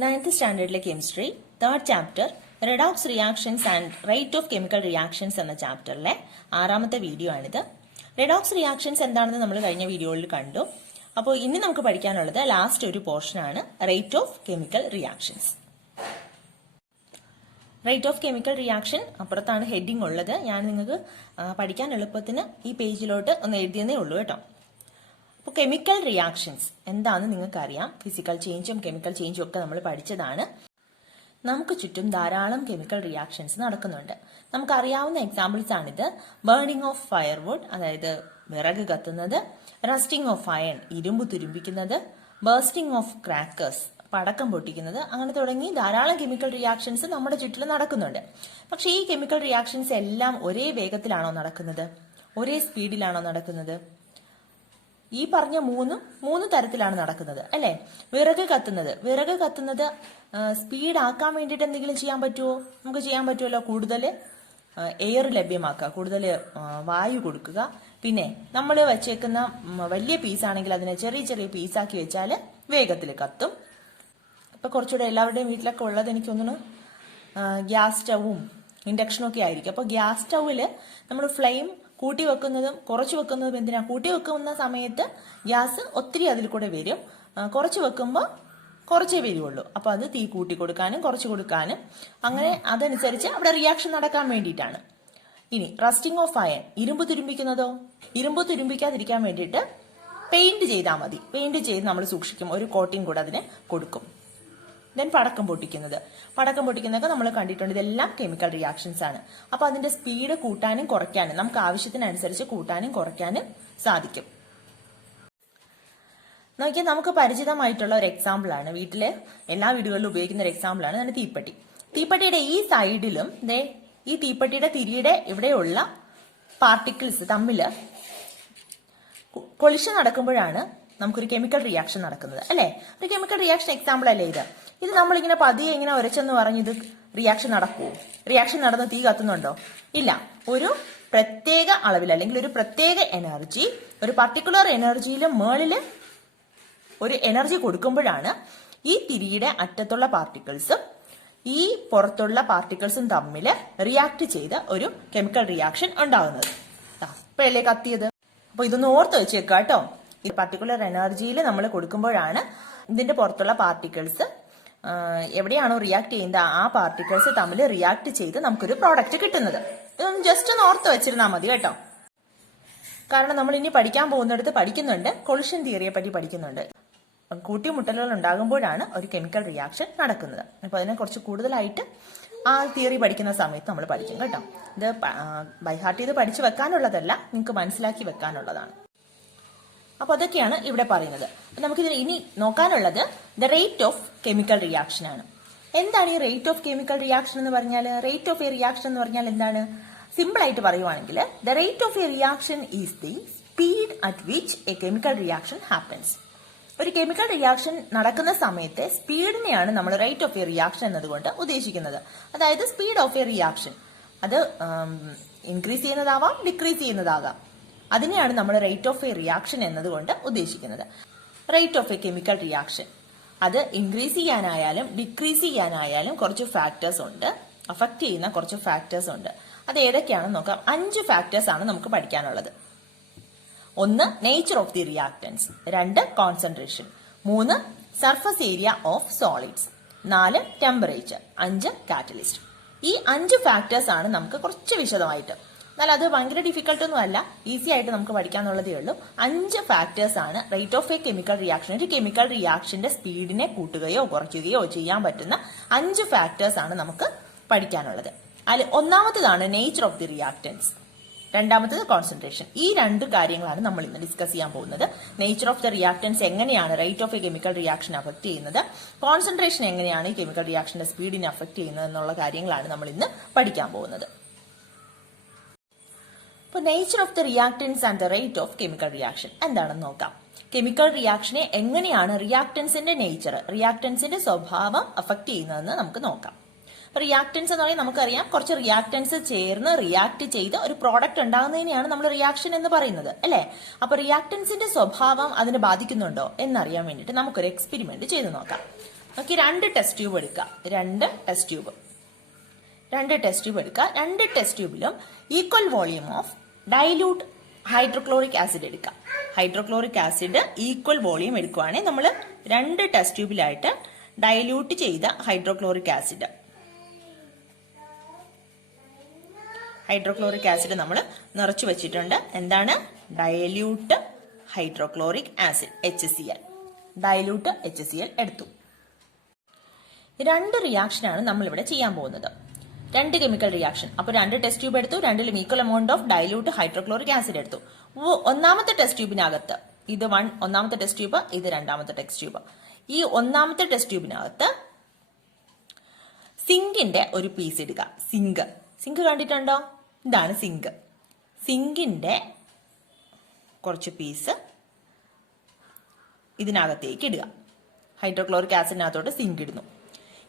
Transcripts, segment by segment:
9th സ്റ്റാൻഡേർഡിലെ chemistry third chapter redox reactions and rate of chemical reactions എന്ന ചാപ്റ്ററിലെ 6ാമത്തെ വീഡിയോ ആണിത്. റെഡോക്സ് റിയാക്ഷൻസ് എന്താണെന്ന് നമ്മൾ കഴിഞ്ഞ വീഡിയോയിൽ കണ്ടു. അപ്പോൾ ഇനി നമുക്ക് പഠിക്കാനുള്ളത് ലാസ്റ്റ് ഒരു പോർഷനാണ് rate of chemical reactions. Rate of chemical reaction അപ്പുറത്താണ് ഹെഡിങ് ഉള്ളത്. ഞാൻ നിങ്ങൾക്ക് പഠിക്കാൻ എളുപ്പത്തിന് ഈ പേജിലോട്ട് ഒന്ന് എഴുതിയെന്നേ ഉള്ളൂ കേട്ടോ. അപ്പോൾ കെമിക്കൽ റിയാക്ഷൻസ് എന്താണെന്ന് നിങ്ങൾക്കറിയാം. ഫിസിക്കൽ ചേഞ്ചും കെമിക്കൽ ചേഞ്ചും ഒക്കെ നമ്മൾ പഠിച്ചതാണ്. നമുക്ക് ചുറ്റും ധാരാളം കെമിക്കൽ റിയാക്ഷൻസ് നടക്കുന്നുണ്ട്. നമുക്കറിയാവുന്ന എക്സാമ്പിൾസ് ആണിത്. ബേണിംഗ് ഓഫ് ഫയർവുഡ്, അതായത് വിറക് കത്തുന്നത്, റസ്റ്റിംഗ് ഓഫ് അയൺ, ഇരുമ്പ് തുരുമ്പിക്കുന്നത്, ബേസ്റ്റിംഗ് ഓഫ് ക്രാക്കേഴ്സ്, പടക്കം പൊട്ടിക്കുന്നത്, അങ്ങനെ തുടങ്ങി ധാരാളം കെമിക്കൽ റിയാക്ഷൻസ് നമ്മുടെ ചുറ്റിലും നടക്കുന്നുണ്ട്. പക്ഷെ ഈ കെമിക്കൽ റിയാക്ഷൻസ് എല്ലാം ഒരേ വേഗത്തിലാണോ നടക്കുന്നത്? ഒരേ സ്പീഡിലാണോ നടക്കുന്നത്? ഈ പറഞ്ഞ മൂന്ന് തരത്തിലാണ് നടക്കുന്നത് അല്ലെ. വിറക് കത്തുന്നത് സ്പീഡ് ആക്കാൻ വേണ്ടിയിട്ട് എന്തെങ്കിലും ചെയ്യാൻ പറ്റുമോ? നമുക്ക് ചെയ്യാൻ പറ്റുമല്ലോ. കൂടുതൽ എയർ ലഭ്യമാക്കുക, കൂടുതൽ വായു കൊടുക്കുക. പിന്നെ നമ്മൾ വെച്ചേക്കുന്ന വലിയ പീസാണെങ്കിൽ അതിനെ ചെറിയ ചെറിയ പീസാക്കി വെച്ചാൽ വേഗത്തിൽ കത്തും. ഇപ്പൊ കുറച്ചുകൂടെ എല്ലാവരുടെയും വീട്ടിലൊക്കെ ഉള്ളത് എനിക്ക് തോന്നുന്നു ഗ്യാസ് സ്റ്റൗവും ഇൻഡക്ഷനും ഒക്കെ ആയിരിക്കും. അപ്പൊ ഗ്യാസ് സ്റ്റൗവില് നമ്മൾ ഫ്ലെയിം കൂട്ടി വെക്കുന്നതും കുറച്ച് വെക്കുന്നതും എന്തിനാ? കൂട്ടി വെക്കുന്ന സമയത്ത് ഗ്യാസ് ഒത്തിരി അതിൽ കൂടെ വരും. കുറച്ച് വെക്കുമ്പോൾ കുറച്ചേ വരുള്ളൂ. അപ്പൊ അത് തീ കൂട്ടി കൊടുക്കാനും കുറച്ച് കൊടുക്കാനും അങ്ങനെ അതനുസരിച്ച് അവിടെ റിയാക്ഷൻ നടക്കാൻ വേണ്ടിയിട്ടാണ്. ഇനി റസ്റ്റിംഗ് ഓഫ് അയൺ, ഇരുമ്പ് തുരുമ്പിക്കുന്നതോ? ഇരുമ്പ് തുരുമ്പിക്കാതിരിക്കാൻ വേണ്ടിയിട്ട് പെയിന്റ് ചെയ്താൽ മതി. പെയിന്റ് ചെയ്ത് നമ്മൾ സൂക്ഷിക്കും, ഒരു കോട്ടിങ് കൂടെ അതിന് കൊടുക്കും. ദെൻ പടക്കം പൊട്ടിക്കുന്നതൊക്കെ നമ്മൾ കണ്ടിട്ടുണ്ട്. ഇതെല്ലാം കെമിക്കൽ റിയാക്ഷൻസ് ആണ്. അപ്പൊ അതിന്റെ സ്പീഡ് കൂട്ടാനും കുറയ്ക്കാനും നമുക്ക് ആവശ്യത്തിനനുസരിച്ച് കൂട്ടാനും കുറയ്ക്കാനും സാധിക്കും. നോക്കിയാൽ നമുക്ക് പരിചിതമായിട്ടുള്ള ഒരു എക്സാമ്പിൾ ആണ്, വീട്ടിലെ എല്ലാ വീടുകളിലും ഉപയോഗിക്കുന്ന ഒരു എക്സാമ്പിൾ ആണ് തീപ്പെട്ടി. തീപ്പെട്ടിയുടെ ഈ സൈഡിലും ഈ തീപ്പെട്ടിയുടെ തിരിയുടെ ഇവിടെയുള്ള പാർട്ടിക്കിൾസ് തമ്മില് കൊളിഷൻ നടക്കുമ്പോഴാണ് നമുക്കൊരു കെമിക്കൽ റിയാക്ഷൻ നടക്കുന്നത് അല്ലെ. ഒരു കെമിക്കൽ റിയാക്ഷൻ എക്സാമ്പിൾ അല്ലേ ഇത്. ഇത് നമ്മളിങ്ങനെ പതിയെ ഇങ്ങനെ ഉരച്ചെന്ന് പറഞ്ഞ് ഇത് റിയാക്ഷൻ നടക്കുമോ? റിയാക്ഷൻ നടന്ന് തീ കത്തുന്നുണ്ടോ? ഇല്ല. ഒരു പ്രത്യേക അളവിൽ അല്ലെങ്കിൽ ഒരു പ്രത്യേക എനർജി, ഒരു പർട്ടിക്കുലർ എനർജിയിൽ മേളില് ഒരു എനർജി കൊടുക്കുമ്പോഴാണ് ഈ തിരിയുടെ അറ്റത്തുള്ള പാർട്ടിക്കിൾസും ഈ പുറത്തുള്ള പാർട്ടിക്കിൾസും തമ്മിൽ റിയാക്ട് ചെയ്ത് ഒരു കെമിക്കൽ റിയാക്ഷൻ ഉണ്ടാകുന്നത്. ഇപ്പോഴല്ലേ കത്തിയത്. അപ്പൊ ഇതൊന്ന് ഓർത്ത് വെച്ചേക്കുക കേട്ടോ. ഈ പർട്ടിക്കുലർ എനർജിയിൽ നമ്മൾ കൊടുക്കുമ്പോഴാണ് ഇതിന്റെ പുറത്തുള്ള പാർട്ടിക്കിൾസ് എവിടെയാണോ റിയാക്ട് ചെയ്യുന്നത് ആ പാർട്ടിക്കിൾസ് തമ്മിൽ റിയാക്ട് ചെയ്ത് നമുക്കൊരു പ്രോഡക്റ്റ് കിട്ടുന്നത്. ഇതൊന്ന് ജസ്റ്റ് ഒന്ന് ഓർത്ത് വെച്ചിരുന്നാൽ മതി കേട്ടോ. കാരണം നമ്മൾ ഇനി പഠിക്കാൻ പോകുന്നിടത്ത് പഠിക്കുന്നുണ്ട്, കൊളിഷൻ തിയറിയെ പറ്റി പഠിക്കുന്നുണ്ട്. കൂട്ടിമുട്ടലുകൾ ഉണ്ടാകുമ്പോഴാണ് ഒരു കെമിക്കൽ റിയാക്ഷൻ നടക്കുന്നത്. അപ്പൊ അതിനെ കുറച്ച് കൂടുതലായിട്ട് ആ തിയറി പഠിക്കുന്ന സമയത്ത് നമ്മൾ പഠിക്കും കേട്ടോ. ഇത് ബൈഹാർട്ട് ചെയ്ത് പഠിച്ചു വെക്കാനുള്ളതല്ല, നിങ്ങൾക്ക് മനസ്സിലാക്കി വെക്കാനുള്ളതാണ്. അപ്പൊ അതൊക്കെയാണ് ഇവിടെ പറയുന്നത്. നമുക്കിത് ഇനി നോക്കാനുള്ളത് the rate of chemical reaction ആണ്. എന്താണ് ഈ റേറ്റ് ഓഫ് കെമിക്കൽ റിയാക്ഷൻ എന്ന് പറഞ്ഞാൽ? റേറ്റ് ഓഫ് എ റിയാക്ഷൻ എന്ന് പറഞ്ഞാൽ എന്താണ്? സിമ്പിൾ ആയിട്ട് പറയുവാണെങ്കിൽ the rate of A reaction is the speed at which A chemical reaction happens. ഒരു കെമിക്കൽ റിയാക്ഷൻ നടക്കുന്ന സമയത്തെ സ്പീഡിനെയാണ് നമ്മൾ റേറ്റ് ഓഫ് എ റിയാക്ഷൻ എന്നതുകൊണ്ട് ഉദ്ദേശിക്കുന്നത്. അതായത് സ്പീഡ് ഓഫ് എ റിയാക്ഷൻ അത് ഇൻക്രീസ് ചെയ്യുന്നതാവാം, ഡിക്രീസ് ചെയ്യുന്നതാകാം. അതിനെയാണ് നമ്മൾ റേറ്റ് ഓഫ് എ റിയാക്ഷൻ എന്നതുകൊണ്ട് ഉദ്ദേശിക്കുന്നത്. Rate of a chemical reaction അത് ഇൻക്രീസ് ചെയ്യാനായാലും ഡിക്രീസ് ചെയ്യാനായാലും കുറച്ച് ഫാക്ടേഴ്സ് ഉണ്ട്, അഫക്ട് ചെയ്യുന്ന കുറച്ച് ഫാക്ടേഴ്സ് ഉണ്ട്. അത് ഏതൊക്കെയാണെന്ന് നോക്കാം. 5 ഫാക്ടേഴ്സ് ആണ് നമുക്ക് പഠിക്കാനുള്ളത്. 1 nature of the reactance, 2 concentration, 3 surface area of solids, 4 temperature, 5 catalyst. ഈ 5 ഫാക്ടേഴ്സ് ആണ് നമുക്ക് കുറച്ച് വിശദമായിട്ട്, എന്നാൽ അത് ഭയങ്കര ഡിഫിക്കൽട്ട് ഒന്നും അല്ല, ഈസി ആയിട്ട് നമുക്ക് പഠിക്കാന്നുള്ളതേ ഉള്ളൂ. 5 ഫാക്ടേഴ്സ് ആണ് rate of a chemical reaction. ഒരു കെമിക്കൽ റിയാക്ഷന്റെ സ്പീഡിനെ കൂട്ടുകയോ കുറയ്ക്കുകയോ ചെയ്യാൻ പറ്റുന്ന 5 ഫാക്ടേഴ്സ് ആണ് നമുക്ക് പഠിക്കാനുള്ളത്. അതിൽ ഒന്നാമത്തേതാണ് നേച്ചർ ഓഫ് ദി റിയാക്ടൻസ്, രണ്ടാമത്തേത് കോൺസെൻട്രേഷൻ. ഈ 2 കാര്യങ്ങളാണ് നമ്മൾ ഇന്ന് ഡിസ്കസ് ചെയ്യാൻ പോകുന്നത്. നേച്ചർ ഓഫ് ദി റിയാക്ടൻസ് എങ്ങനെയാണ് rate of a chemical reaction affect ചെയ്യുന്നത്, കോൺസെൻട്രേഷൻ എങ്ങനെയാണ് ഈ കെമിക്കൽ റിയാക്ഷന്റെ സ്പീഡിനെ അഫക്ട് ചെയ്യുന്നത് എന്നുള്ള കാര്യങ്ങളാണ് നമ്മൾ ഇന്ന് പഠിക്കാൻ പോകുന്നത്. ഇപ്പോൾ nature of the reactance and the rate of chemical reaction എന്താണെന്ന് നോക്കാം. കെമിക്കൽ റിയാക്ഷനെ എങ്ങനെയാണ് റിയാക്ടൻസിന്റെ നേച്ചർ, റിയാക്ടൻസിന്റെ സ്വഭാവം അഫക്ട് ചെയ്യുന്നതെന്ന് നമുക്ക് നോക്കാം. റിയാക്ടൻസ് എന്ന് പറയുന്നത് നമുക്കറിയാം, കുറച്ച് റിയാക്ടൻസ് ചേർന്ന് റിയാക്ട് ചെയ്ത് ഒരു പ്രോഡക്റ്റ് ഉണ്ടാകുന്നതിനെയാണ് നമ്മൾ റിയാക്ഷൻ എന്ന് പറയുന്നത് അല്ലെ. അപ്പൊ റിയാക്ടൻസിന്റെ സ്വഭാവം അതിനെ ബാധിക്കുന്നുണ്ടോ എന്നറിയാൻ വേണ്ടിയിട്ട് നമുക്കൊരു എക്സ്പെരിമെന്റ് ചെയ്ത് നോക്കാം. നോക്കി, രണ്ട് ടെസ്റ്റ് ട്യൂബ് എടുക്കുക. രണ്ട് ടെസ്റ്റ് ട്യൂബ് എടുക്കുക. രണ്ട് ടെസ്റ്റ് ട്യൂബിലും equal volume of dilute hydrochloric acid എടുക്കുക. ഹൈഡ്രോക്ലോറിക് ആസിഡ് ഈക്വൽ വോളിയം എടുക്കുവാണെങ്കിൽ നമ്മൾ രണ്ട് ടെസ്റ്റ് ട്യൂബിലായിട്ട് ഡൈല്യൂട്ട് ചെയ്ത ഹൈഡ്രോക്ലോറിക് ആസിഡ് നമ്മൾ നിറച്ചു വെച്ചിട്ടുണ്ട്. എന്താണ്? Dilute hydrochloric acid HCl. Dilute HCl എടുത്തു. രണ്ട് റിയാക്ഷനാണ് നമ്മൾ ഇവിടെ ചെയ്യാൻ പോകുന്നത്. രണ്ട് കെമിക്കൽ റിയാക്ഷൻ. അപ്പൊ രണ്ട് ടെസ്റ്റ് ട്യൂബ് എടുത്തു. രണ്ടിലും equal amount of dilute hydrochloric acid എടുത്തു. ഒന്നാമത്തെ ടെസ്റ്റ് ട്യൂബിനകത്ത് ഇത് ഒന്നാമത്തെ ടെസ്റ്റ് ട്യൂബ്, ഇത് രണ്ടാമത്തെ ടെസ്റ്റ് ട്യൂബ്. ഈ ഒന്നാമത്തെ ടെസ്റ്റ് ട്യൂബിനകത്ത് സിങ്കിന്റെ ഒരു പീസ് ഇടുക. സിങ്ക് കണ്ടിട്ടുണ്ടോ? ഇതാണ് സിങ്കിന്റെ കുറച്ച് പീസ് ഇതിനകത്തേക്ക് ഇടുക. ഹൈഡ്രോക്ലോറിക് ആസിഡിനകത്തോട്ട് സിങ്ക് ഇടുന്നു.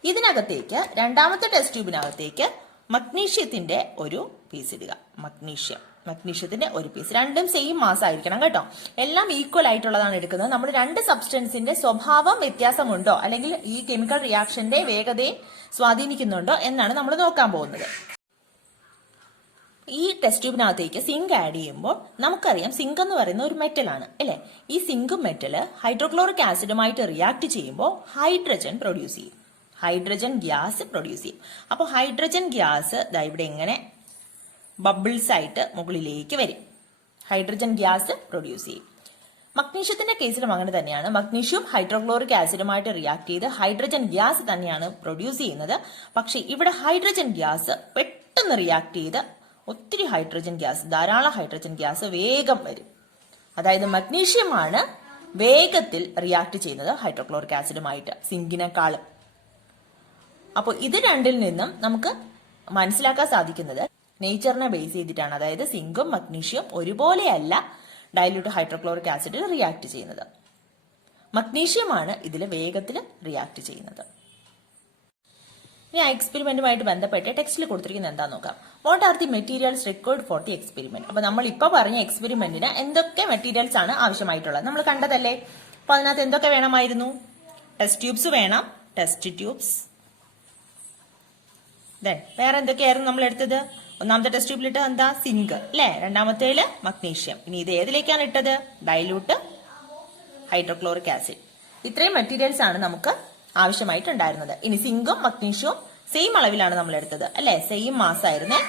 ഇതിനകത്തേക്ക് രണ്ടാമത്തെ ടെസ്റ്റ് ട്യൂബിനകത്തേക്ക് മഗ്നീഷ്യത്തിന്റെ ഒരു പീസ് ഇടുക. മഗ്നീഷ്യത്തിന്റെ ഒരു പീസ്. രണ്ടും സെയിം മാസ് ആയിരിക്കണം കേട്ടോ. എല്ലാം ഈക്വൽ ആയിട്ടുള്ളതാണ് എടുക്കുന്നത്. നമ്മൾ രണ്ട് സബ്സ്റ്റൻസിന്റെ സ്വഭാവം വ്യത്യാസമുണ്ടോ അല്ലെങ്കിൽ ഈ കെമിക്കൽ റിയാക്ഷന്റെ വേഗതയെ സ്വാധീനിക്കുന്നുണ്ടോ എന്നാണ് നമ്മൾ നോക്കാൻ പോകുന്നത്. ഈ ടെസ്റ്റ് ട്യൂബിനകത്തേക്ക് സിങ്ക് ആഡ് ചെയ്യുമ്പോൾ നമുക്കറിയാം സിങ്ക് എന്ന് പറയുന്ന ഒരു മെറ്റലാണ് അല്ലെ. ഈ സിങ്ക് മെറ്റൽ ഹൈഡ്രോക്ലോറിക് ആസിഡുമായിട്ട് റിയാക്ട് ചെയ്യുമ്പോൾ ഹൈഡ്രജൻ ഗ്യാസ് പ്രൊഡ്യൂസ് ചെയ്യും. അപ്പോൾ ഹൈഡ്രജൻ ഗ്യാസ് ഇവിടെ ഇങ്ങനെ ബബിൾസ് ആയിട്ട് മുകളിലേക്ക് വരും. ഹൈഡ്രജൻ ഗ്യാസ് പ്രൊഡ്യൂസ് ചെയ്യും. മഗ്നീഷ്യത്തിന്റെ കേസിലും അങ്ങനെ തന്നെയാണ്. മഗ്നീഷ്യം ഹൈഡ്രോക്ലോറിക് ആസിഡുമായിട്ട് റിയാക്ട് ചെയ്ത് ഹൈഡ്രജൻ ഗ്യാസ് തന്നെയാണ് പ്രൊഡ്യൂസ് ചെയ്യുന്നത്. പക്ഷെ ഇവിടെ ഹൈഡ്രജൻ ഗ്യാസ് പെട്ടെന്ന് റിയാക്ട് ചെയ്ത് ഒത്തിരി ധാരാളം ഹൈഡ്രജൻ ഗ്യാസ് വേഗം വരും. അതായത് മഗ്നീഷ്യമാണ് വേഗത്തിൽ റിയാക്ട് ചെയ്യുന്നത് ഹൈഡ്രോക്ലോറിക് ആസിഡുമായിട്ട് സിങ്കിനെക്കാളും. അപ്പോൾ ഇത് രണ്ടിൽ നിന്നും നമുക്ക് മനസ്സിലാക്കാൻ സാധിക്കുന്നത് നേച്ചറിനെ ബേസ് ചെയ്തിട്ടാണ്. അതായത് സിങ്കും മഗ്നീഷ്യം ഒരുപോലെയല്ല ഡൈല്യൂട്ട് ഹൈഡ്രോക്ലോറിക് ആസിഡിൽ റിയാക്ട് ചെയ്യുന്നത്. മഗ്നീഷ്യമാണ് ഇതിൽ വേഗത്തിൽ റിയാക്ട് ചെയ്യുന്നത്. ഇനി ആ എക്സ്പെരിമെന്റുമായിട്ട് ബന്ധപ്പെട്ട് ടെക്സ്റ്റിൽ കൊടുത്തിരിക്കുന്നത് എന്താണെന്ന് നോക്കാം. What are the materials required for the experiment. അപ്പൊ നമ്മൾ ഇപ്പൊ പറഞ്ഞ എക്സ്പെരിമെന്റിന് എന്തൊക്കെ മെറ്റീരിയൽസ് ആണ് ആവശ്യമായിട്ടുള്ളത് നമ്മൾ കണ്ടതല്ലേ. അപ്പൊ അതിനകത്ത് എന്തൊക്കെ വേണമായിരുന്നു? ടെസ്റ്റ് ട്യൂബ്സ് വേണം. വേറെ എന്തൊക്കെയായിരുന്നു നമ്മൾ എടുത്തത്? ഒന്നാമത്തെ ടെസ്റ്റ് ട്യൂബിൽ ഇട്ടത് എന്താ? സിങ്ക് അല്ലെ. രണ്ടാമത്തേല് മഗ്നീഷ്യം. ഇനി ഇത് ഏതിലേക്കാണ് ഇട്ടത്? Dilute hydrochloric acid. ഇത്രയും മെറ്റീരിയൽസ് ആണ് നമുക്ക് ആവശ്യമായിട്ടുണ്ടായിരുന്നത്. ഇനി സിങ്കും മഗ്നീഷ്യവും സെയിം അളവിലാണ് നമ്മൾ എടുത്തത് അല്ലെ. സെയിം മാസ് ആയിരുന്നേ.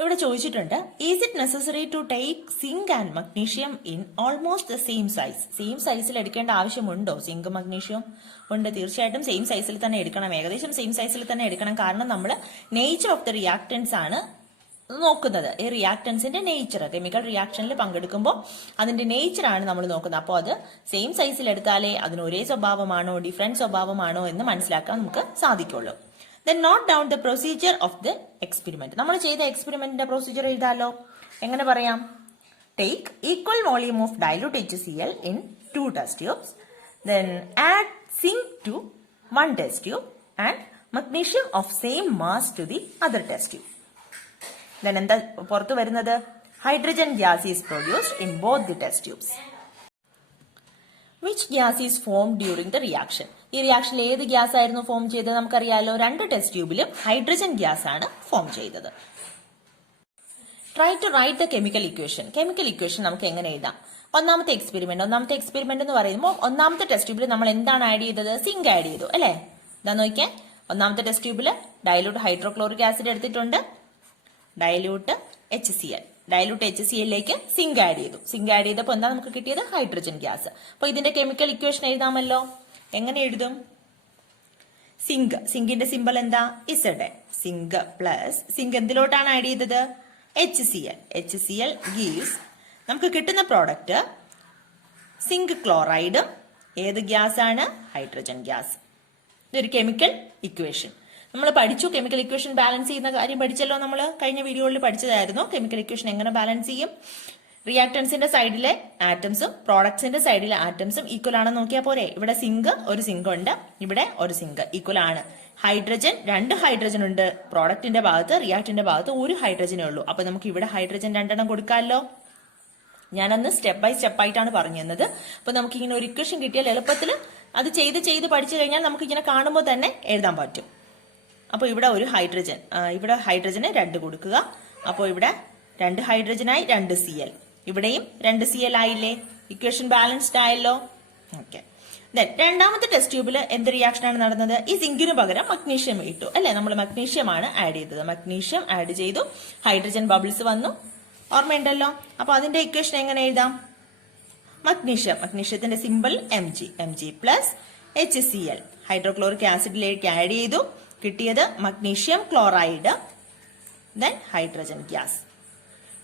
ഇവിടെ ചോദിച്ചിട്ടുണ്ട്, is it necessary to take zinc and magnesium in almost the same size. Same സൈസിൽ എടുക്കേണ്ട ആവശ്യമുണ്ടോ? സിങ്ക് മഗ്നീഷ്യം ഉണ്ട്. തീർച്ചയായിട്ടും സെയിം സൈസിൽ തന്നെ എടുക്കണം. ഏകദേശം സെയിം സൈസിൽ തന്നെ എടുക്കണം. കാരണം നമ്മൾ നേച്ചർ ഓഫ് ദ റിയാക്ടൻസ് ആണ് നോക്കുന്നത്. ഈ റിയാക്ടൻസിന്റെ നേച്ചർ, കെമിക്കൽ റിയാക്ഷനിൽ പങ്കെടുക്കുമ്പോൾ അതിന്റെ നേച്ചർ ആണ് നമ്മൾ നോക്കുന്നത്. അപ്പോൾ അത് സെയിം സൈസിൽ എടുത്താലേ അതിന് ഒരേ സ്വഭാവമാണോ ഡിഫറെന്റ് സ്വഭാവമാണോ എന്ന് മനസ്സിലാക്കാൻ നമുക്ക് സാധിക്കുള്ളൂ. Then note down the procedure of the experiment. നമ്മൾ ചെയ്ത എക്സ്പെരിമെന്റിന്റെ പ്രൊസീജിയർ എഴുതാലോ. എങ്ങനെ പറയാം? Take equal volume of dilute HCl in 2 test tubes. Then add zinc to 1 test tube and magnesium of same mass to the other test tube. Then എന്താ പുറത്തു വരുന്നത്? Hydrogen gas is produced in both the test tubes. Which gas is formed during the reaction? ഈ റിയാക്ഷനിൽ ഏത് gas ആയിരുന്നു form ചെയ്തത്? നമുക്കറിയാലോ, രണ്ട് test ട്യൂബിലും ഹൈഡ്രജൻ ഗ്യാസ് ആണ് ഫോം ചെയ്തത്. Try to write the chemical equation. Chemical equation നമുക്ക് എങ്ങനെ എഴുതാം? ഒന്നാമത്തെ എക്സ്പെരിമെന്റ് എന്ന് പറയുമ്പോൾ ഒന്നാമത്തെ ടെസ്റ്റ് ട്യൂബിൽ നമ്മൾ എന്താണ് ആഡ് ചെയ്തത്? സിങ്ക് ആഡ് ചെയ്തു അല്ലെ. ഇതാ നോക്കിയേ, ഒന്നാമത്തെ ടെസ്റ്റ് ട്യൂബിൽ ഡൈല്യൂട്ട് ഹൈഡ്രോക്ലോറിക് ആസിഡ് എടുത്തിട്ടുണ്ട്. ഡൈല്യൂട്ട് HCl സിങ്ക് ആഡ് ചെയ്തു. സിങ്ക് ആഡ് ചെയ്തപ്പോൾ എന്താ നമുക്ക് കിട്ടിയത്? Hydrogen gas. അപ്പൊ ഇതിന്റെ കെമിക്കൽ ഇക്വേഷൻ എഴുതാമല്ലോ. എങ്ങനെ എഴുതും? സിങ്കിന്റെ സിമ്പൽ എന്താ? ഇസഡ്. സിങ്ക് പ്ലസ് സിങ്ക് എന്തിലോട്ടാണ് ആഡ് ചെയ്തത്? HCl ഗീവ്സ് നമുക്ക് കിട്ടുന്ന പ്രോഡക്റ്റ് സിങ്ക് ക്ലോറൈഡും ഏത് ഗ്യാസ് ആണ്? Hydrogen gas. ഇതൊരു കെമിക്കൽ ഇക്വേഷൻ. നമ്മൾ പഠിച്ചു കെമിക്കൽ ഇക്വേഷൻ ബാലൻസ് ചെയ്യുന്ന കാര്യം പഠിച്ചല്ലോ. നമ്മൾ കഴിഞ്ഞ വീഡിയോയിൽ പഠിച്ചതായിരുന്നു. കെമിക്കൽ ഇക്വേഷൻ എങ്ങനെ ബാലൻസ് ചെയ്യും? റിയാക്ടൻസിന്റെ സൈഡിലെ ആറ്റംസും പ്രോഡക്ട്സിന്റെ സൈഡിലെ ആറ്റംസും ഈക്വൽ ആണെന്ന് നോക്കിയാൽ പോരെ. ഇവിടെ ഒരു സിങ്ക് ഉണ്ട്, ഇവിടെ ഒരു സിങ്ക് ഈക്വൽ ആണ്. ഹൈഡ്രജൻ 2 ഹൈഡ്രജൻ ഉണ്ട് പ്രോഡക്റ്റിന്റെ ഭാഗത്ത്, റിയാക്ടന്റിന്റെ ഭാഗത്ത് 1 ഹൈഡ്രജനേ ഉള്ളൂ. അപ്പൊ നമുക്ക് ഇവിടെ ഹൈഡ്രജൻ 2 കൊടുക്കാമല്ലോ. ഞാനന്ന് സ്റ്റെപ്പ് ബൈ സ്റ്റെപ്പ് ആയിട്ടാണ് പറഞ്ഞു തന്നത്. അപ്പൊ നമുക്ക് ഇങ്ങനെ ഒരു ഇക്വേഷൻ കിട്ടിയാൽ എളുപ്പത്തിൽ അത് ചെയ്ത് പഠിച്ചു കഴിഞ്ഞാൽ നമുക്ക് ഇങ്ങനെ കാണുമ്പോൾ തന്നെ എഴുതാൻ പറ്റും. അപ്പോൾ ഇവിടെ ഒരു ഹൈഡ്രജൻ, ഇവിടെ ഹൈഡ്രജന് 2 കൊടുക്കുക. അപ്പോൾ ഇവിടെ 2 ഹൈഡ്രജനായി 2 Cl, ഇവിടെയും 2 Cl ആയില്ലേ? ഇക്വേഷൻ ബാലൻസ്ഡ് ആയല്ലോ. ഓക്കെ. രണ്ടാമത്തെ ടെസ്റ്റ് ട്യൂബിൽ എന്ത് റിയാക്ഷൻ ആണ് നടന്നത്? ഈ സിങ്കിന് പകരം മഗ്നീഷ്യം ഇട്ടു അല്ലെ? നമ്മൾ മഗ്നീഷ്യം ആണ് ആഡ് ചെയ്തത്. മഗ്നീഷ്യം ആഡ് ചെയ്തു, ഹൈഡ്രജൻ ബബിൾസ് വന്നു, ഓർമ്മയുണ്ടല്ലോ. അപ്പൊ അതിന്റെ ഇക്വേഷൻ എങ്ങനെ എഴുതാം? മഗ്നീഷ്യത്തിന്റെ simple Mg plus HCl, hydrochloric ആസിഡിലേക്ക് ആഡ് ചെയ്തു, കിട്ടിയത് magnesium chloride, then hydrogen gas.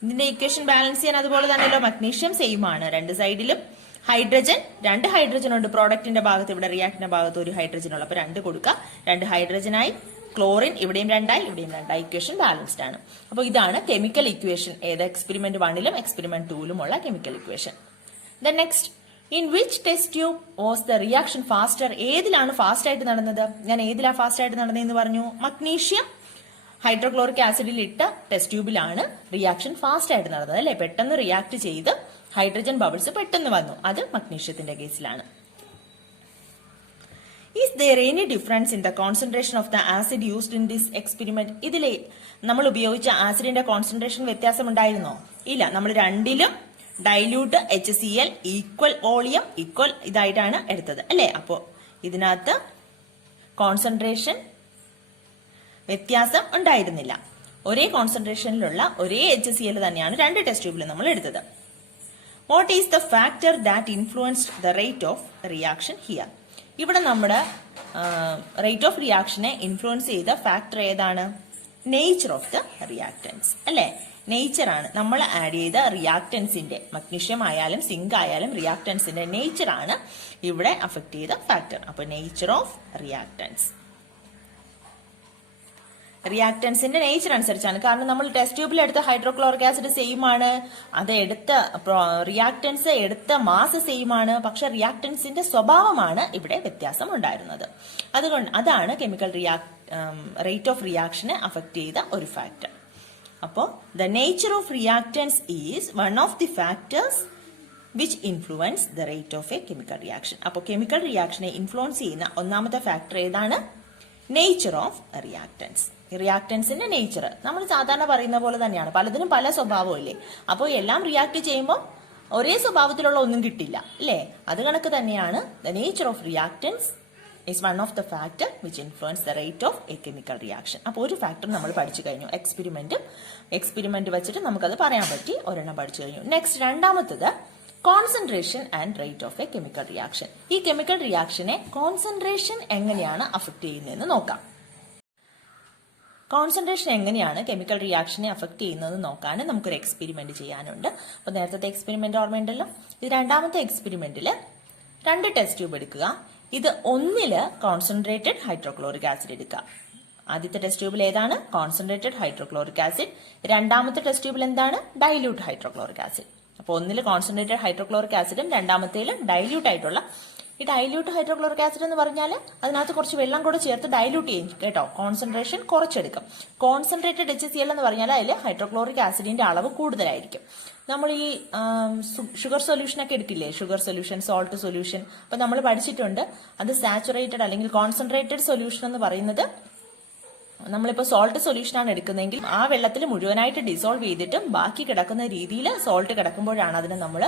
ഇതിന്റെ ഇക്വേഷൻ ബാലൻസ് ചെയ്യാൻ അതുപോലെ തന്നെയല്ലോ, മഗ്നീഷ്യം സെയിം ആണ്, 2 സൈഡിലും ഹൈഡ്രജൻ, 2 ഹൈഡ്രജൻ ഉണ്ട് പ്രോഡക്റ്റിന്റെ ഭാഗത്ത്, ഇവിടെ റിയാക്ടിന്റെ ഭാഗത്ത് 1 ഹൈഡ്രജൻ ഉള്ളു. അപ്പൊ 2 കൊടുക്കുക, 2 ഹൈഡ്രജനായി, ക്ലോറിൻ ഇവിടെയും 2 ആയി, ഇവിടെയും 2 ആയി. ഇക്വേഷൻ ബാലൻസ്ഡ് ആണ്. അപ്പോൾ ഇതാണ് കെമിക്കൽ ഇക്വേഷൻ, ഏത് എക്സ്പെരിമെന്റ് 1ലും എക്സ്പെരിമെന്റ് 2ലും ഉള്ള chemical equation. Then next, in which test tube was the reaction faster? ഏതിലാണ് ഫാസ്റ്റ് ആയിട്ട് നടന്നത്? ഞാൻ ഏതിലാ ഫാസ്റ്റ് ആയിട്ട് നടന്നതെന്ന് പറഞ്ഞു? മഗ്നീഷ്യം ഹൈഡ്രോക്ലോറിക് ആസിഡിൽ ഇട്ട ടെസ്റ്റ് ട്യൂബിലാണ് റിയാക്ഷൻ ഫാസ്റ്റ് ആയിട്ട് നടന്നത് അല്ലെ? പെട്ടെന്ന് റിയാക്ട് ചെയ്ത് ഹൈഡ്രജൻ ബബിൾസ് പെട്ടെന്ന് വന്നു, അത് മഗ്നീഷ്യത്തിന്റെ കേസിലാണ്. Is there any difference in the concentration of the acid used in this experiment? ഇതിലെ നമ്മൾ ഉപയോഗിച്ച ആസിഡിന്റെ കോൺസെൻട്രേഷൻ വ്യത്യാസം ഉണ്ടായിരുന്നോ? ഇല്ല. നമ്മൾ രണ്ടിലും dilute HCl equal volume equal ഇതായിട്ടാണ് എടുത്തത് അല്ലെ? അപ്പോ ഇതിനകത്ത് കോൺസെൻട്രേഷൻ വ്യത്യാസം ഉണ്ടായിരുന്നില്ല. ഒരേ കോൺസെൻട്രേഷനിലുള്ള ഒരേ HCl തന്നെയാണ് 2 ടെസ്റ്റ് ട്യൂബിലും നമ്മൾ എടുത്തത്. What is the factor that influenced the rate of reaction here? ഇവിടെ നമ്മുടെ റേറ്റ് ഓഫ് റിയാക്ഷനെ ഇൻഫ്ലുവൻസ് ചെയ്ത ഫാക്ടർ ഏതാണ്? നേച്ചർ ഓഫ് ദ റിയാക്ടൻസ് അല്ലെ? നേച്ചർ ആണ്. നമ്മൾ ആഡ് ചെയ്ത റിയാക്ടൻസിന്റെ, മഗ്നീഷ്യം ആയാലും സിങ്ക് ആയാലും റിയാക്ടൻസിന്റെ നേച്ചർ ആണ് ഇവിടെ അഫക്ട് ചെയ്ത ഫാക്ടർ. അപ്പൊ നേച്ചർ ഓഫ് റിയാക്ടൻസിന്റെ നേച്ചർ അനുസരിച്ചാണ്. കാരണം നമ്മൾ ടെസ്റ്റ് ട്യൂബിൽ എടുത്ത ഹൈഡ്രോക്ലോറിക് ആസിഡ് സെയിം ആണ്, അത് എടുത്ത റിയാക്ടൻസ് എടുത്ത മാസ് സെയിം ആണ്, പക്ഷെ റിയാക്ടൻസിന്റെ സ്വഭാവമാണ് ഇവിടെ വ്യത്യാസം ഉണ്ടായിരുന്നത്. അതുകൊണ്ട് അതാണ് കെമിക്കൽ റേറ്റ് ഓഫ് റിയാക്ഷനെ അഫക്ട് ചെയ്ത ഒരു ഫാക്ടർ. അപ്പോൾ the nature of reactants is one of the factors which influence the rate of a chemical reaction. അപ്പോൾ കെമിക്കൽ റിയാക്ഷനെ ഇൻഫ്ലുവൻസ് ചെയ്യുന്ന ഒന്നാമത്തെ ഫാക്ടർ ഏതാണ്? Nature of reactants. റിയാക്ടൻസിന്റെ നേച്ചർ നമ്മൾ സാധാരണ പറയുന്ന പോലെ തന്നെയാണ്, പലതിനും പല സ്വഭാവമല്ലേ. അപ്പോൾ എല്ലാം റിയാക്ട് ചെയ്യുമ്പോൾ ഒരേ സ്വഭാവത്തിലുള്ള ഒന്നും കിട്ടില്ല അല്ലേ? അത് കണക്ക് തന്നെയാണ് the nature of reactance is one of the factor which influence the rate of a chemical reaction. അപ്പോൾ ഒരു ഫാക്ടർ നമ്മൾ പഠിച്ചു കഴിഞ്ഞു. എക്സ്പെരിമെന്റ് വെച്ചിട്ട് നമുക്കത് പറയാൻ പറ്റി, ഒരെണ്ണം പഠിച്ചു കഴിഞ്ഞു. നെക്സ്റ്റ് രണ്ടാമത്തത് concentration and rate of a chemical reaction. ഈ കെമിക്കൽ റിയാക്ഷനെ കോൺസെൻട്രേഷൻ എങ്ങനെയാണ് അഫക്ട് ചെയ്യുന്നതെന്ന് നോക്കാം. കോൺസെൻട്രേഷൻ എങ്ങനെയാണ് കെമിക്കൽ റിയാക്ഷനെ അഫക്ട് ചെയ്യുന്നതെന്ന് നോക്കാൻ നമുക്കൊരു എക്സ്പെരിമെന്റ് ചെയ്യാനുണ്ട്. അപ്പോൾ നേരത്തെ എക്സ്പെരിമെന്റ് ഓർമ്മയുണ്ടല്ലോ. ഇത് രണ്ടാമത്തെ എക്സ്പെരിമെന്റിൽ 2 ടെസ്റ്റ് ട്യൂബ് എടുക്കുക. ഇത് ഒന്നില് കോൺസെൻട്രേറ്റഡ് ഹൈഡ്രോക്ലോറിക് ആസിഡ് എടുക്കുക. ആദ്യത്തെ ടെസ്റ്റ് ട്യൂബിൽ ഏതാണ്? Concentrated hydrochloric acid. രണ്ടാമത്തെ ടെസ്റ്റ് ട്യൂബിൽ എന്താണ്? Dilute hydrochloric acid. അപ്പോൾ ഒന്നില് കോൺസെൻട്രേറ്റഡ് ഹൈഡ്രോക്ലോറിക് ആസിഡും രണ്ടാമത്തേല് ഡൈല്യൂട്ട് ആയിട്ടുള്ള. ഈ ഡൈല്യൂട്ട് ഹൈഡ്രോക്ലോറിക് ആസിഡ് എന്ന് പറഞ്ഞാൽ അതിനകത്ത് കുറച്ച് വെള്ളം കൂടെ ചേർത്ത് ഡൈല്യൂട്ട് ചെയ്യും കേട്ടോ. കോൺസെൻട്രേഷൻ കുറച്ചെടുക്കും. കോൺസെൻട്രേറ്റഡ് HCl എന്ന് പറഞ്ഞാൽ അതിൽ ഹൈഡ്രോക്ലോറിക് ആസിഡിന്റെ അളവ് കൂടുതലായിരിക്കും. നമ്മൾ ഈ ഷുഗർ സൊല്യൂഷൻ ഒക്കെ എടുക്കില്ലേ, ഷുഗർ സൊല്യൂഷൻ, സോൾട്ട് സൊല്യൂഷൻ, അപ്പൊ നമ്മൾ പഠിച്ചിട്ടുണ്ട് അത് സാച്ചുറേറ്റഡ് അല്ലെങ്കിൽ കോൺസെൻട്രേറ്റഡ് സൊല്യൂഷൻ എന്ന് പറയുന്നത്, നമ്മളിപ്പോൾ സോൾട്ട് സൊല്യൂഷൻ ആണ് എടുക്കുന്നതെങ്കിൽ ആ വെള്ളത്തിൽ മുഴുവനായിട്ട് ഡിസോൾവ് ചെയ്തിട്ടും ബാക്കി കിടക്കുന്ന രീതിയിൽ സോൾട്ട് കിടക്കുമ്പോഴാണ് അതിനെ നമ്മൾ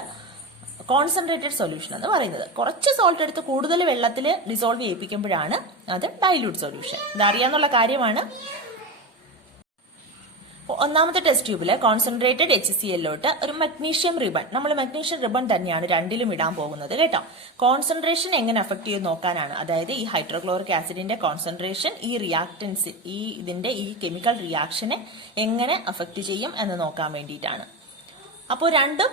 കോൺസെൻട്രേറ്റഡ് സൊല്യൂഷൻ എന്ന് പറയുന്നത്. കുറച്ച് സോൾട്ട് എടുത്ത് കൂടുതൽ വെള്ളത്തിൽ ഡിസോൾവ് ചെയ്യിപ്പിക്കുമ്പോഴാണ് അത് ഡൈല്യൂട്ട് സൊല്യൂഷൻ. ഇതറിയാന്നുള്ള കാര്യമാണ്. ഒന്നാമത്തെ ടെസ്റ്റ് ട്യൂബില് കോൺസെൻട്രേറ്റഡ് HClലോട്ട് ഒരു മഗ്നീഷ്യം റിബൺ, നമ്മൾ മഗ്നീഷ്യം റിബൺ തന്നെയാണ് രണ്ടിലും ഇടാൻ പോകുന്നത് കേട്ടോ. കോൺസെൻട്രേഷൻ എങ്ങനെ അഫക്ട് ചെയ്ത് നോക്കാനാണ്. അതായത് ഈ ഹൈഡ്രോക്ലോറിക് ആസിഡിന്റെ കോൺസെൻട്രേഷൻ ഈ റിയാക്ടൻസ്, ഈ കെമിക്കൽ റിയാക്ഷനെ എങ്ങനെ അഫക്ട് ചെയ്യും എന്ന് നോക്കാൻ വേണ്ടിയിട്ടാണ്. അപ്പോൾ രണ്ടും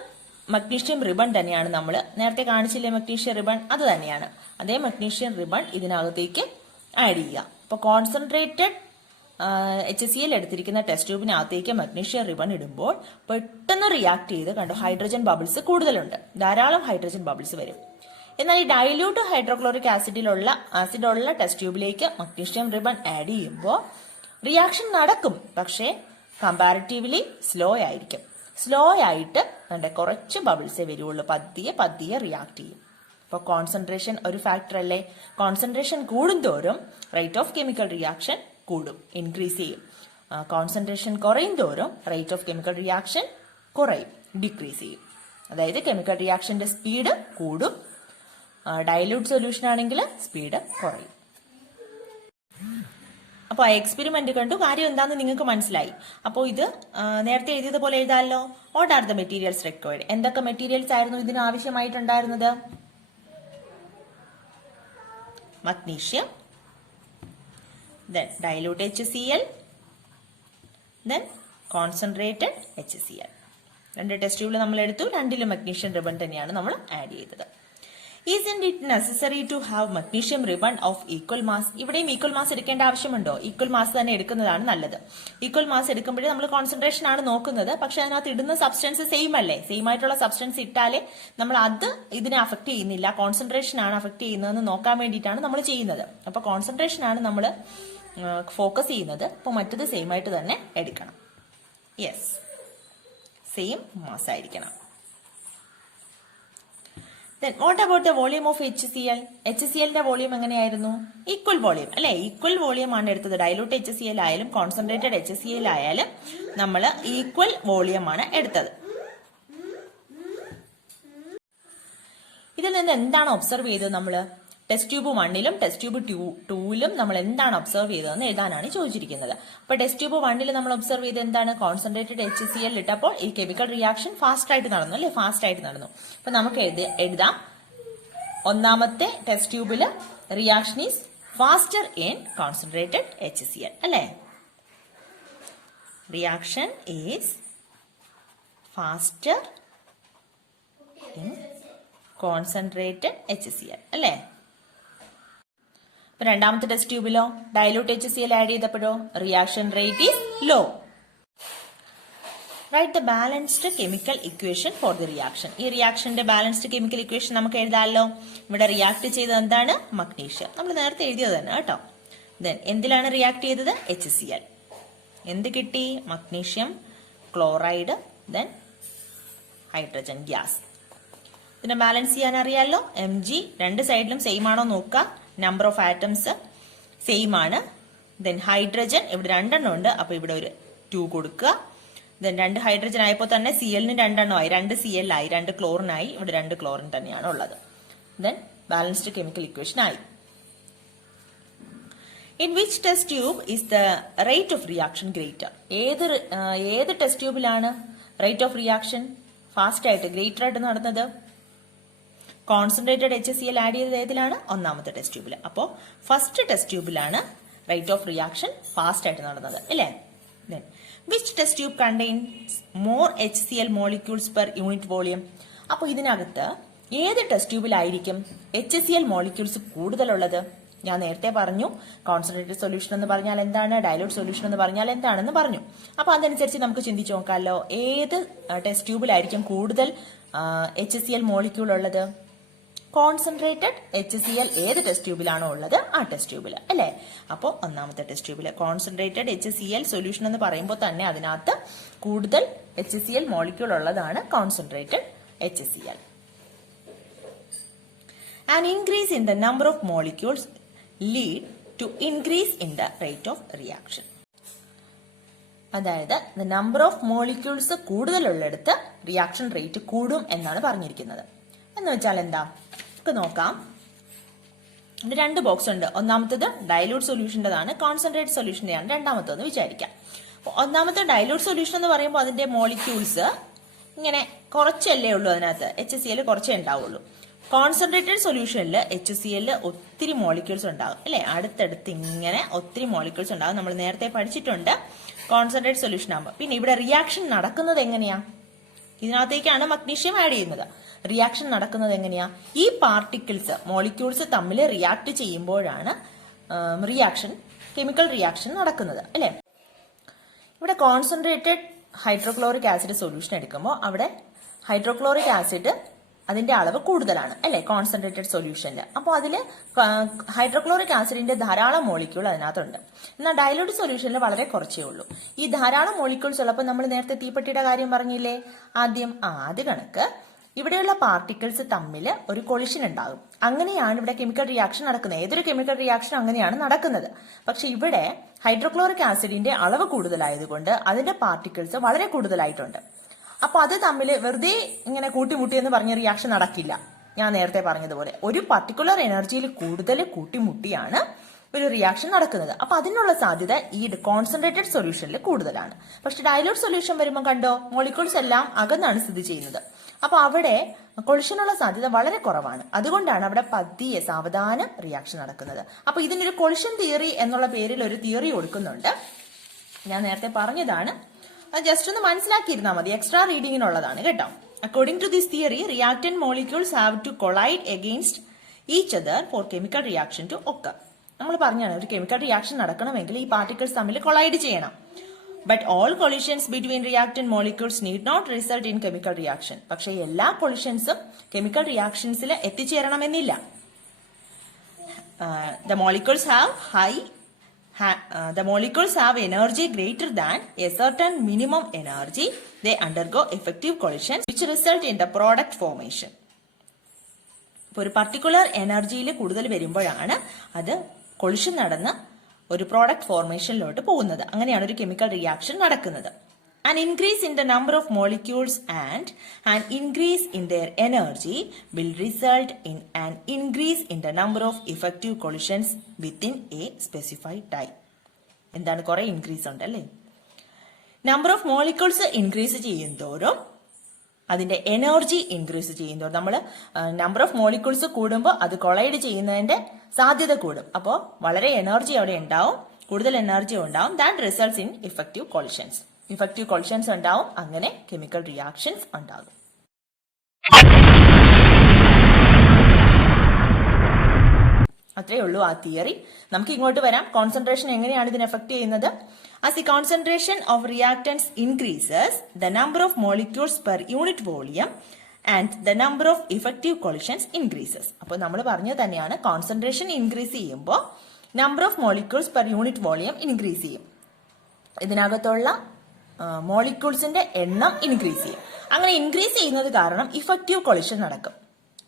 മഗ്നീഷ്യം റിബൺ തന്നെയാണ്. നമ്മൾ നേരത്തെ കാണിച്ചില്ലേ മഗ്നീഷ്യം റിബൺ, അത് തന്നെയാണ്. അതേ മഗ്നീഷ്യം റിബൺ ഇതിനകത്തേക്ക് ആഡ് ചെയ്യുക. അപ്പോൾ കോൺസെൻട്രേറ്റഡ് HCl എടുത്തിരിക്കുന്ന ടെസ്റ്റ് ട്യൂബിനകത്തേക്ക് മഗ്നീഷ്യം റിബൺ ഇടുമ്പോൾ പെട്ടെന്ന് റിയാക്ട് ചെയ്ത് കണ്ടോ, ഹൈഡ്രജൻ ബബിൾസ് കൂടുതലുണ്ട്, ധാരാളം ഹൈഡ്രജൻ ബബിൾസ് വരും. എന്നാൽ ഈ ഡൈല്യൂട്ട് ഹൈഡ്രോക്ലോറിക് ആസിഡുള്ള ടെസ്റ്റ് ട്യൂബിലേക്ക് മഗ്നീഷ്യം റിബൺ ആഡ് ചെയ്യുമ്പോൾ റിയാക്ഷൻ നടക്കും, പക്ഷേ കമ്പാരിറ്റീവ്ലി സ്ലോ ആയിരിക്കും. സ്ലോ ആയിട്ട് കുറച്ച് ബബിൾസേ വരുള്ളൂ, പതിയെ പതിയെ റിയാക്ട് ചെയ്യും. അപ്പോൾ കോൺസെൻട്രേഷൻ ഒരു ഫാക്ടർ അല്ലേ. കോൺസെൻട്രേഷൻ കൂടുന്തോറും റേറ്റ് ഓഫ് കെമിക്കൽ റിയാക്ഷൻ കൂടും, ഇൻക്രീസ് ചെയ്യും. കോൺസെൻട്രേഷൻ കുറയും തോറും റേറ്റ് ഓഫ് കെമിക്കൽ റിയാക്ഷൻ കുറയും, ഡിക്രീസ് ചെയ്യും. അതായത് കെമിക്കൽ റിയാക്ഷന്റെ സ്പീഡ് കൂടും, ഡൈല്യൂട്ട് സൊല്യൂഷൻ ആണെങ്കിൽ സ്പീഡ് കുറയും. അപ്പോൾ ആ എക്സ്പെരിമെന്റ് കണ്ടു, കാര്യം എന്താണെന്ന് നിങ്ങൾക്ക് മനസ്സിലായി. അപ്പോൾ ഇത് നേരത്തെ എഴുതിയതുപോലെ എഴുതാമല്ലോ. What are the materials required? എന്തൊക്കെ മെറ്റീരിയൽസ് ആയിരുന്നു ഇതിന് ആവശ്യമായിട്ടുണ്ടായിരുന്നത്? Magnesium, then dilute HCl, then concentrated HCl. രണ്ട് ടെസ്റ്റ് ട്യൂബിൽ നമ്മൾ എടുത്തു, രണ്ടിലും മഗ്നീഷ്യം റിബൺ തന്നെയാണ് നമ്മൾ ആഡ് ചെയ്തത്. Isn't it necessary to have magnesium ribbon of equal mass? ഇവിടെയും ഈക്വൽ മാസ് എടുക്കേണ്ട ആവശ്യമുണ്ടോ? ഈക്വൽ മാസ് തന്നെ എടുക്കുന്നതാണ് നല്ലത്. ഈക്വൽ മാസ് എടുക്കുമ്പോഴേ നമ്മൾ കോൺസെൻട്രേഷൻ ആണ് നോക്കുന്നത്, പക്ഷെ അതിനകത്ത് ഇടുന്ന സബ്സ്റ്റൻസ് സെയിം അല്ലേ. സെയിം ആയിട്ടുള്ള സബ്സ്റ്റൻസ് ഇട്ടാലേ നമ്മൾ അത് ഇതിനെ അഫക്ട് ചെയ്യുന്നില്ല, കോൺസെൻട്രേഷൻ ആണ് അഫക്ട് ചെയ്യുന്നതെന്ന് നോക്കാൻ വേണ്ടിയിട്ടാണ് നമ്മൾ ചെയ്യുന്നത്. അപ്പൊ കോൺസെൻട്രേഷൻ ആണ് നമ്മൾ ഫോക്കസ് ചെയ്യുന്നത്. അപ്പോൾ മറ്റത് സെയിം ആയിട്ട് തന്നെ എടുക്കണം. യെസ്, സെയിം മാസ് ആയിരിക്കണം. Then what about the volume of HCl? HClന്റെ വോളിയം എങ്ങനെയായിരുന്നു? ഈക്വൽ വോളിയം അല്ലെ. ഈക്വൽ വോളിയം ആണ് എടുത്തത്. ഡൈലൂട്ട് HCl ആയാലും കോൺസെൻട്രേറ്റഡ് HCl ആയാലും നമ്മൾ ഈക്വൽ വോളിയം ആണ് എടുത്തത്. ഇതിൽ നിന്ന് എന്താണ് ഒബ്സർവ് ചെയ്തത്? നമ്മൾ ടെസ്റ്റ് ട്യൂബ് 1ലും ടെസ്റ്റ് ട്യൂബ് 2ലും നമ്മൾ എന്താണ് ഒബ്സർവ് ചെയ്തതെന്ന് എഴുതാനാണ് ചോദിച്ചിരിക്കുന്നത്. അപ്പൊ ടെസ്റ്റ് ട്യൂബ് 1ൽ നമ്മൾ ഒബ്സർവ് ചെയ്ത് എന്താണ്? കോൺസെൻട്രേറ്റഡ് HCl ഇട്ടപ്പോൾ ഈ കെമിക്കൽ റിയാക്ഷൻ ഫാസ്റ്റ് ആയിട്ട് നടന്നു അല്ലെ, ഫാസ്റ്റ് ആയിട്ട് നടന്നു. അപ്പൊ നമുക്ക് എഴുതാം, ഒന്നാമത്തെ ടെസ്റ്റ് ട്യൂബില് reaction is faster in concentrated HCl അല്ലെ. Reaction is faster in concentrated HCl അല്ലെ. രണ്ടാമത്തെ ടെസ്റ്റ് ട്യൂബിലോ ഡൈലൂട്ട് HCl ആഡ് ചെയ്തപ്പോഴോ reaction rate is low. Right the balanced chemical equation for the reaction. ഈ റിയാക്ഷന്റെ ബാലൻസ്ഡ് കെമിക്കൽ ഇക്വേഷൻ നമുക്ക് എഴുതാമല്ലോ. ഇവിടെ react ചെയ്തത് എന്താണ്? മഗ്നീഷ്യം. നമ്മൾ നേരത്തെ എഴുതിയത് തന്നെ കേട്ടോ. ദെൻ എന്തിലാണ് റിയാക്ട് ചെയ്തത്? HCl. എന്ത് കിട്ടി? Magnesium chloride, then hydrogen gas. ഇതിനെ ബാലൻസ് ചെയ്യാൻ അറിയാമല്ലോ. Mg രണ്ട് സൈഡിലും സെയിം ആണോ നോക്കുക. നമ്പർ ഓഫ് ആറ്റംസ് സെയിം ആണ്. ദെൻ ഹൈഡ്രജൻ ഇവിടെ 2 ഉണ്ട്, അപ്പൊ ഇവിടെ ഒരു 2 കൊടുക്കുക. ദെൻ 2 ഹൈഡ്രജൻ ആയപ്പോൾ തന്നെ Clന് 2 ആയി, 2 Cl ആയി, 2 ക്ലോറിൻ ആയി. ഇവിടെ 2 ക്ലോറിൻ തന്നെയാണ് ഉള്ളത്. ദെൻ ബാലൻസ്ഡ് കെമിക്കൽ ഇക്വേഷൻ ആയി. In which test tube is the rate of reaction greater? ഏത് ടെസ്റ്റ് ട്യൂബിലാണ് റേറ്റ് ഓഫ് റിയാക്ഷൻ ഫാസ്റ്റ് ആയിട്ട് ഗ്രേറ്റർ ആയിട്ട് നടന്നത്? കോൺസെൻട്രേറ്റഡ് HCl ആഡ് ചെയ്തത് ഏതിലാണ്? ഒന്നാമത്തെ ടെസ്റ്റ് ട്യൂബിൽ. അപ്പോൾ ഫസ്റ്റ് ടെസ്റ്റ് ട്യൂബിലാണ് റേറ്റ് ഓഫ് റിയാക്ഷൻ ഫാസ്റ്റ് ആയിട്ട് നടന്നത് അല്ലേ. Then which test tube contains more HCl molecules per unit volume? അപ്പോൾ ഇതിനകത്ത് ഏത് ടെസ്റ്റ് ട്യൂബിലായിരിക്കും HCl മോളിക്യൂൾസ് കൂടുതലുള്ളത്? ഞാൻ നേരത്തെ പറഞ്ഞു കോൺസെൻട്രേറ്റഡ് സൊല്യൂഷൻ എന്ന് പറഞ്ഞാൽ എന്താണ്, ഡൈലൂട്ട് സൊല്യൂഷൻ എന്ന് പറഞ്ഞാൽ എന്താണെന്ന് പറഞ്ഞു. അപ്പൊ അതനുസരിച്ച് നമുക്ക് ചിന്തിച്ചു നോക്കാമല്ലോ. ഏത് ടെസ്റ്റ് ട്യൂബിലായിരിക്കും കൂടുതൽ HCl മോളിക്യൂൾ ഉള്ളത്? കോൺസെൻട്രേറ്റഡ് HCl ഏത് ടെസ്റ്റ് ട്യൂബിലാണോ ഉള്ളത് ആ ടെസ്റ്റ് ട്യൂബിൽ അല്ലെ. അപ്പോൾ ഒന്നാമത്തെ ടെസ്റ്റ് ട്യൂബിൽ കോൺസെൻട്രേറ്റഡ് HCl സൊല്യൂഷൻ എന്ന് പറയുമ്പോൾ തന്നെ അതിനകത്ത് കൂടുതൽ HCl മോളിക്യൂൾ ഉള്ളതാണ് concentrated HCl. An increase in the number of molecules lead to increase in the rate of reaction. അതായത് നമ്പർ ഓഫ് മോളിക്യൂൾസ് കൂടുതലുള്ളിടത്ത് റിയാക്ഷൻ റേറ്റ് കൂടും എന്നാണ് പറഞ്ഞിരിക്കുന്നത്. എന്ന് വെച്ചാൽ എന്താ നമുക്ക് നോക്കാം. 2 ബോക്സ് ഉണ്ട്. ഒന്നാമത്തത് ഡൈലൂട്ട് സൊല്യൂഷൻ്റെതാണ്, കോൺസെൻട്രേറ്റ് സൊല്യൂഷൻ്റെയാണ് രണ്ടാമത്തെന്ന് വിചാരിക്കാം. ഒന്നാമത്തെ ഡൈലൂട്ട് സൊല്യൂഷൻ എന്ന് പറയുമ്പോൾ അതിന്റെ മോളിക്യൂൾസ് ഇങ്ങനെ കുറച്ചല്ലേ ഉള്ളൂ, അതിനകത്ത് HCl കുറച്ചേ ഉണ്ടാവുള്ളൂ. കോൺസെൻട്രേറ്റഡ് സൊല്യൂഷനിൽ HCl ഒത്തിരി മോളിക്യൂൾസ് ഉണ്ടാകും അല്ലെ. അടുത്തടുത്ത് ഇങ്ങനെ ഒത്തിരി മോളിക്യൂൾസ് ഉണ്ടാകും. നമ്മൾ നേരത്തെ പഠിച്ചിട്ടുണ്ട് കോൺസെൻട്രേറ്റ് സൊല്യൂഷൻ ആകുമ്പോൾ. പിന്നെ ഇവിടെ റിയാക്ഷൻ നടക്കുന്നത് എങ്ങനെയാ? ഇതിനകത്തേക്കാണ് മഗ്നീഷ്യം ആഡ് ചെയ്യുന്നത്. റിയാക്ഷൻ നടക്കുന്നത് എങ്ങനെയാ? ഈ പാർട്ടിക്കിൾസ് മോളിക്യൂൾസ് തമ്മിൽ റിയാക്ട് ചെയ്യുമ്പോഴാണ് കെമിക്കൽ റിയാക്ഷൻ നടക്കുന്നത് അല്ലെ. ഇവിടെ കോൺസെൻട്രേറ്റഡ് ഹൈഡ്രോക്ലോറിക് ആസിഡ് സൊല്യൂഷൻ എടുക്കുമ്പോൾ അവിടെ ഹൈഡ്രോക്ലോറിക് ആസിഡ് അതിന്റെ അളവ് കൂടുതലാണ് അല്ലെ കോൺസെൻട്രേറ്റഡ് സൊല്യൂഷനിൽ. അപ്പോൾ അതിൽ ഹൈഡ്രോക്ലോറിക് ആസിഡിന്റെ ധാരാളം മോളിക്യൂൾ അതിനകത്തുണ്ട്. എന്നാൽ ഡയലൂട്ട് സൊല്യൂഷനിൽ വളരെ കുറച്ചേ ഉള്ളൂ. ഈ ധാരാളം മോളിക്യൂൾസ് ഉള്ളപ്പോൾ നമ്മൾ നേരത്തെ തീപ്പെട്ടിയുടെ കാര്യം പറഞ്ഞില്ലേ, ആദ്യ കണക്ക് ഇവിടെയുള്ള പാർട്ടിക്കിൾസ് തമ്മിൽ ഒരു കൊളിഷൻ ഉണ്ടാകും. അങ്ങനെയാണ് ഇവിടെ കെമിക്കൽ റിയാക്ഷൻ നടക്കുന്നത്. ഏതൊരു കെമിക്കൽ റിയാക്ഷൻ അങ്ങനെയാണ് നടക്കുന്നത്. പക്ഷെ ഇവിടെ ഹൈഡ്രോക്ലോറിക് ആസിഡിന്റെ അളവ് കൂടുതലായതുകൊണ്ട് അതിന്റെ പാർട്ടിക്കിൾസ് വളരെ കൂടുതലായിട്ടുണ്ട്. അപ്പൊ അത് തമ്മിൽ വെറുതെ ഇങ്ങനെ കൂട്ടിമുട്ടി എന്ന് പറഞ്ഞ റിയാക്ഷൻ നടക്കില്ല. ഞാൻ നേരത്തെ പറഞ്ഞതുപോലെ ഒരു പർട്ടിക്കുലർ എനർജിയിൽ കൂടുതൽ കൂട്ടിമുട്ടിയാണ് ഒരു റിയാക്ഷൻ നടക്കുന്നത്. അപ്പൊ അതിനുള്ള സാധ്യത ഈ കോൺസെൻട്രേറ്റഡ് സൊല്യൂഷനിൽ കൂടുതലാണ്. പക്ഷെ ഡയലൂട്ട് സൊല്യൂഷൻ വരുമ്പോൾ കണ്ടോ, മോളിക്യൂൾസ് എല്ലാം അകന്നാണ് സ്ഥിതി ചെയ്യുന്നത്. അപ്പൊ അവിടെ കൊളിഷനുള്ള സാധ്യത വളരെ കുറവാണ്. അതുകൊണ്ടാണ് അവിടെ പതിയെ സാവധാനം റിയാക്ഷൻ നടക്കുന്നത്. അപ്പൊ ഇതിനൊരു കൊളിഷൻ തിയറി എന്നുള്ള പേരിൽ ഒരു തിയറി കൊടുക്കുന്നുണ്ട്. ഞാൻ നേരത്തെ പറഞ്ഞതാണ്, ജസ്റ്റ് ഒന്ന് മനസ്സിലാക്കിയിരുന്നാൽ മതി, എക്സ്ട്രാ റീഡിങ്ങിനുള്ളതാണ് കേട്ടോ. According to this theory, reactant molecules have to collide against each other for chemical reaction to occur. നമ്മൾ പറഞ്ഞാണ് ഒരു കെമിക്കൽ റിയാക്ഷൻ നടക്കണമെങ്കിൽ ഈ പാർട്ടിക്കിൾസ് തമ്മിൽ കൊളൈഡ് ചെയ്യണം. But all collisions between reactant molecules need not result in chemical reaction. പക്ഷേ എല്ലാ കൊളിഷൻസും കെമിക്കൽ റിയാക്ഷൻസിൽ എത്തിച്ചേരണമെന്നില്ല. The molecules have energy greater than a certain minimum energy. They undergo effective collisions which result in the product formation. ഇപ്പോൾ ഒരു particular എനർജിയിൽ കൂടുതൽ വരുമ്പോഴാണ് അത് കൊളിഷൻ നടന്ന് ഒരു പ്രോഡക്റ്റ് ഫോർമേഷനിലോട്ട് പോകുന്നത്. അങ്ങനെയാണ് ഒരു കെമിക്കൽ റിയാക്ഷൻ നടക്കുന്നത്. An increase in the number of molecules and an increase in their energy will result in an increase in the number of effective collisions within a specified time. എന്താണ്, കുറെ increase ഉണ്ട് അല്ലേ. Number of molecules increase ചെയ്യുന്തോറും അതിന്റെ energy increase ചെയ്യുന്തോറും, നമ്മൾ number of molecules കൂടുമ്പോൾ അത് collide ചെയ്യുന്നതിന്റെ സാധ്യത കൂടും. അപ്പോൾ വളരെ എനർജി അവിടെ ഉണ്ടാവും, കൂടുതൽ എനർജി ഉണ്ടാവും. That results in effective collisions. Effective collisions ഉണ്ടാവും, അങ്ങനെ കെമിക്കൽ റിയാക്ഷൻസ് ഉണ്ടാകും. അത്രയേ ഉള്ളൂ ആ തിയറി. നമുക്ക് ഇങ്ങോട്ട് വരാം. കോൺസെൻട്രേഷൻ എങ്ങനെയാണ് ഇതിനെ എഫക്ട് ചെയ്യുന്നത്? As the concentration of reactants increases, the number of molecules per unit volume and the number of effective collisions increases. അപ്പോൾ നമ്മൾ പറഞ്ഞത് തന്നെയാണ്, കോൺസെൻട്രേഷൻ ഇൻക്രീസ് ചെയ്യുമ്പോൾ number of molecules per unit volume increase ചെയ്യും. ഇതിനകത്തുള്ള മോളിക്യൂൾസിന്റെ എണ്ണം ഇൻക്രീസ് ചെയ്യും. അങ്ങനെ ഇൻക്രീസ് ചെയ്യുന്നത് കാരണം ഇഫക്റ്റീവ് കൊളിഷൻ നടക്കും.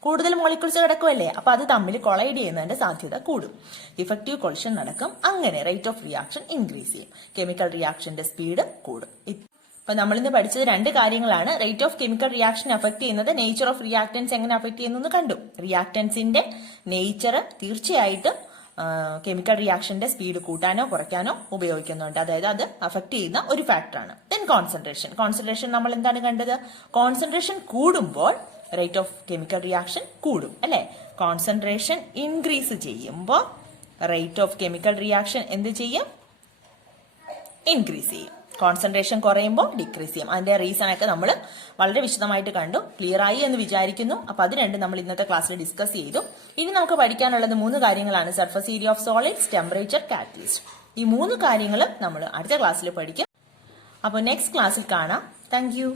കൂടുതൽ മോളിക്യൂൾസ് കിടക്കുമല്ലേ, അപ്പൊ അത് തമ്മിൽ കൊളൈഡ് ചെയ്യുന്നതിന്റെ സാധ്യത കൂടും. ഇഫക്റ്റീവ് കൊളിഷൻ നടക്കും. അങ്ങനെ റേറ്റ് ഓഫ് റിയാക്ഷൻ ഇൻക്രീസ് ചെയ്യും. കെമിക്കൽ റിയാക്ഷന്റെ സ്പീഡ് കൂടും. അപ്പൊ നമ്മളിന്ന് പഠിച്ചത് രണ്ട് കാര്യങ്ങളാണ്. Rate of chemical reaction affect ചെയ്യുന്നത്, നേച്ചർ ഓഫ് റിയാക്ടൻസ് എങ്ങനെ അഫക്ട് ചെയ്യുന്നു കണ്ടു. റിയാക്ടൻസിന്റെ നേച്ചർ തീർച്ചയായിട്ടും കെമിക്കൽ റിയാക്ഷന്റെ സ്പീഡ് കൂട്ടാനോ കുറയ്ക്കാനോ ഉപയോഗിക്കുന്നുണ്ട്. അതായത് അത് അഫക്ട് ചെയ്യുന്ന ഒരു ഫാക്ടറാണ്. ദെൻ കോൺസെൻട്രേഷൻ നമ്മൾ എന്താണ് കണ്ടത്? കോൺസെൻട്രേഷൻ കൂടുമ്പോൾ റേറ്റ് ഓഫ് കെമിക്കൽ റിയാക്ഷൻ കൂടും അല്ലെ. കോൺസെൻട്രേഷൻ ഇൻക്രീസ് ചെയ്യുമ്പോൾ റേറ്റ് ഓഫ് കെമിക്കൽ റിയാക്ഷൻ എന്ത് ചെയ്യും? ഇൻക്രീസ് ചെയ്യും. കോൺസെൻട്രേഷൻ കുറയുമ്പോൾ ഡിക്രീസ് ചെയ്യും. അതിന്റെ റീസൺ ഒക്കെ നമ്മൾ വളരെ വിശദമായിട്ട് കണ്ടു. ക്ലിയർ ആയി എന്ന് വിചാരിക്കുന്നു. അപ്പൊ അത് രണ്ടും നമ്മൾ ഇന്നത്തെ ക്ലാസ്സിൽ ഡിസ്കസ് ചെയ്തു. ഇനി നമുക്ക് പഠിക്കാനുള്ളത് 3 കാര്യങ്ങളാണ്. Surface area of solids, temperature, catalyst. ഈ 3 കാര്യങ്ങൾ നമ്മൾ അടുത്ത ക്ലാസ്സിൽ പഠിക്കും. അപ്പോൾ നെക്സ്റ്റ് ക്ലാസ്സിൽ കാണാം. Thank you.